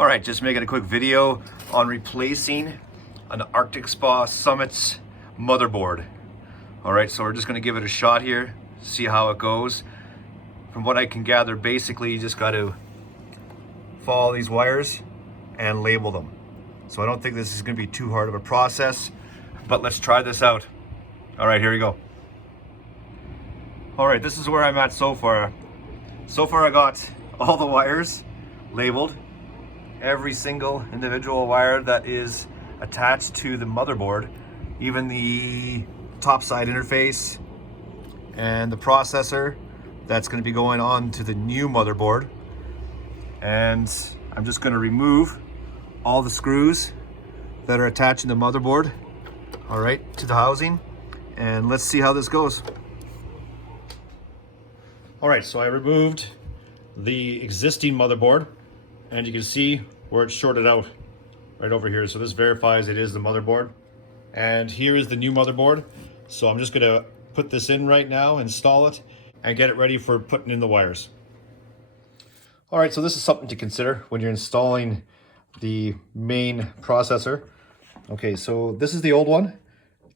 All right, just making a quick video on replacing an Arctic Spa Summit's motherboard. All right, so we're just gonna give it a shot here, see how it goes. From what I can gather, basically you just got to follow these wires and label them. So I don't think this is gonna be too hard of a process, but let's try this out. All right, here we go. All right, this is where I'm at so far. So far I got all the wires labeled, every single individual wire that is attached to the motherboard, even the top side interface and the processor that's going to be going on to the new motherboard. And I'm just going to remove all the screws that are attaching the motherboard, all right, to the housing, and let's see how this goes. All right, so I removed the existing motherboard, and you can see where it's shorted out right over here. So this verifies it is the motherboard. And here is the new motherboard. So I'm just gonna put this in right now, install it, and get it ready for putting in the wires. All right, so this is something to consider when you're installing the main processor. Okay, so this is the old one,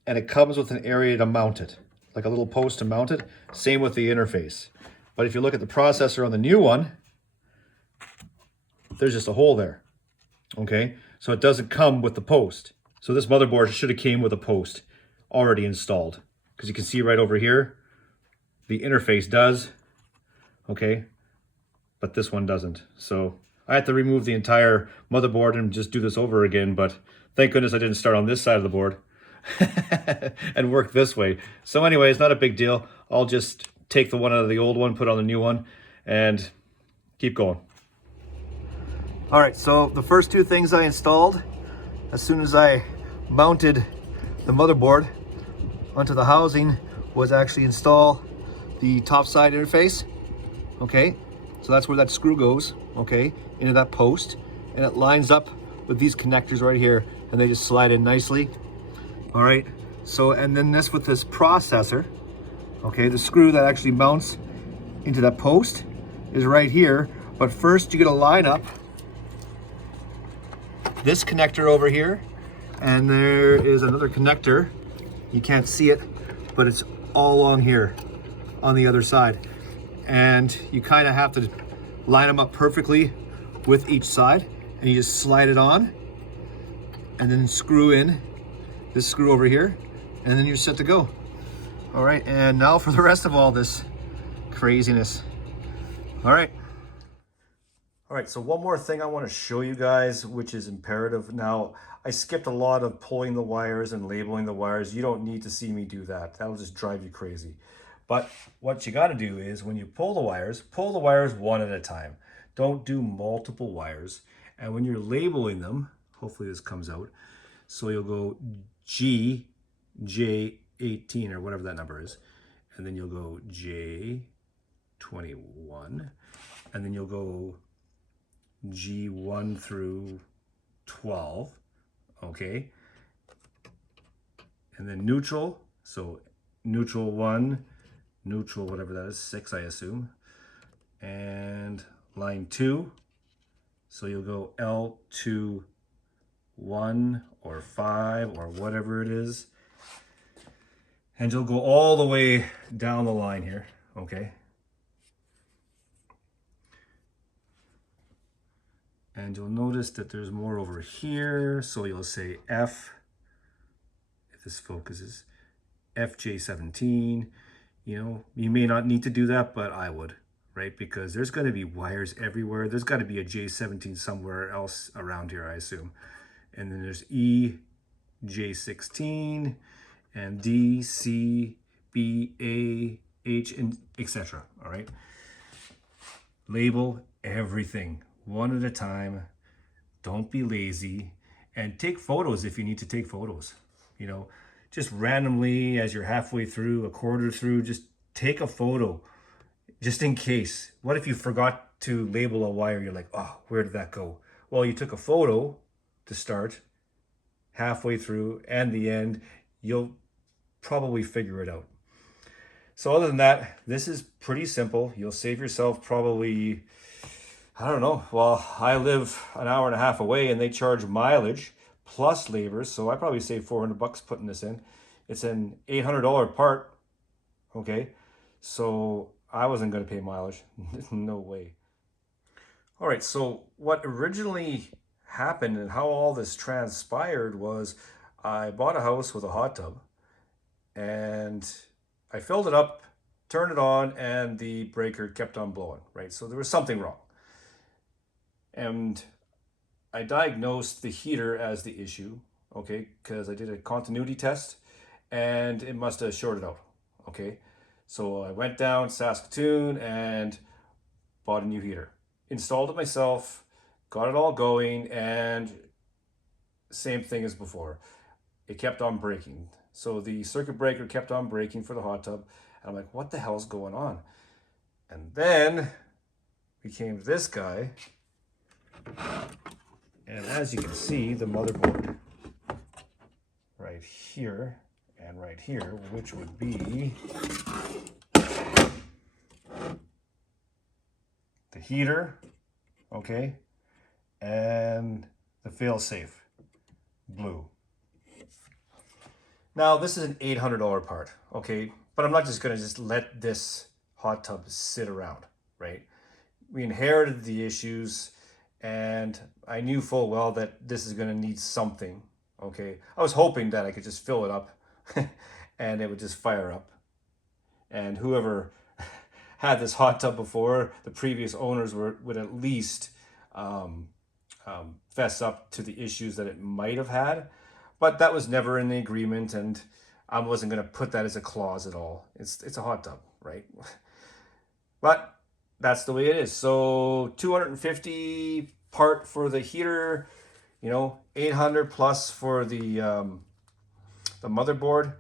and it comes with an area to mount it, like a little post to mount it. Same with the interface. But if you look at the processor on the new one, there's just a hole there, okay? So it doesn't come with the post. So this motherboard should have came with a post already installed, because you can see right over here, the interface does, okay? But this one doesn't. So I had to remove the entire motherboard and just do this over again, but thank goodness I didn't start on this side of the board and work this way. So anyway, it's not a big deal. I'll just take the one out of the old one, put on the new one, and keep going. All right, so the first two things I installed, as soon as I mounted the motherboard onto the housing, was actually install the top side interface, okay? So that's where that screw goes, okay, into that post, and it lines up with these connectors right here, and they just slide in nicely. All right, so, and then this with this processor, okay, the screw that actually mounts into that post is right here. But first you gotta line up this connector over here, and there is another connector. You can't see it, but it's all along here on the other side. And you kind of have to line them up perfectly with each side, and you just slide it on and then screw in this screw over here, and then you're set to go. All right, and now for the rest of all this craziness. All right, so one more thing I want to show you guys, which is imperative. Now, I skipped a lot of pulling the wires and labeling the wires. You don't need to see me do that. That'll just drive you crazy. But what you got to do is when you pull the wires one at a time. Don't do multiple wires. And when you're labeling them, hopefully this comes out. So you'll go G, J, 18 or whatever that number is, and then you'll go J21, and then you'll go G1 through 12, okay, and then neutral, so neutral 1, neutral whatever that is, 6 I assume, and line 2, so you'll go L2 1 or 5 or whatever it is, and you'll go all the way down the line here, okay? And you'll notice that there's more over here, so you'll say F, if this focuses, FJ17. You know, you may not need to do that, but I would, right? Because there's gonna be wires everywhere. There's gotta be a J17 somewhere else around here, I assume. And then there's E, J16, and D, C, B, A, H, and etc. All right. Label everything one at a time. Don't be lazy, and take photos if you need to take photos. You know, just randomly as you're halfway through, a quarter through, just take a photo just in case. What if you forgot to label a wire? You're like, oh, where did that go? Well, you took a photo to start, halfway through, and the end. You'll probably figure it out. So other than that, this is pretty simple. You'll save yourself probably I don't know. Well, I live an hour and a half away and they charge mileage plus labor, so I probably saved 400 bucks putting this in. It's an $800 part, okay? So I wasn't going to pay mileage. No way. All right, so what originally happened and how all this transpired was I bought a house with a hot tub and I filled it up, turned it on, and the breaker kept on blowing, right? So there was something wrong. And I diagnosed the heater as the issue, okay, because I did a continuity test and it must have shorted out, okay? So I went down Saskatoon and bought a new heater, installed it myself, got it all going, and same thing as before. It kept on breaking. So the circuit breaker kept on breaking for the hot tub. And I'm like, what the hell's going on? And then we came to this guy. And as you can see, the motherboard right here and right here, which would be the heater, okay, and the fail-safe, blue. Now, this is an $800 part, okay, but I'm not just gonna let this hot tub sit around, right? We inherited the issues and I knew full well that this is gonna need something, okay? I was hoping that I could just fill it up and it would just fire up. And whoever had this hot tub before, the previous owners would at least fess up to the issues that it might have had. But that was never in the agreement, and I wasn't going to put that as a clause at all. It's a hot tub, right? But that's the way it is. So 250 part for the heater, 800 plus for the motherboard.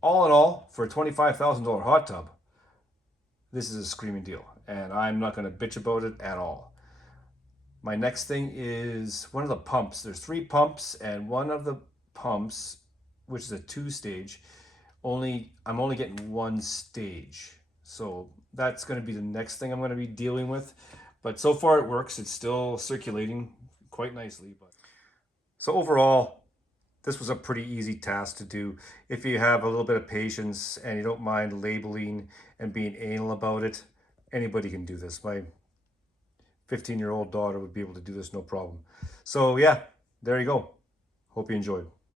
All in all, for a $25,000 hot tub, this is a screaming deal, and I'm not going to bitch about it at all. My next thing is one of the pumps. There's 3 pumps, and one of the pumps, which is a 2-stage, I'm only getting 1 stage. So that's going to be the next thing I'm going to be dealing with. But so far it works. It's still circulating quite nicely. So overall, this was a pretty easy task to do. If you have a little bit of patience and you don't mind labeling and being anal about it, anybody can do this. My 15-year-old daughter would be able to do this no problem. So yeah, there you go. Hope you enjoyed.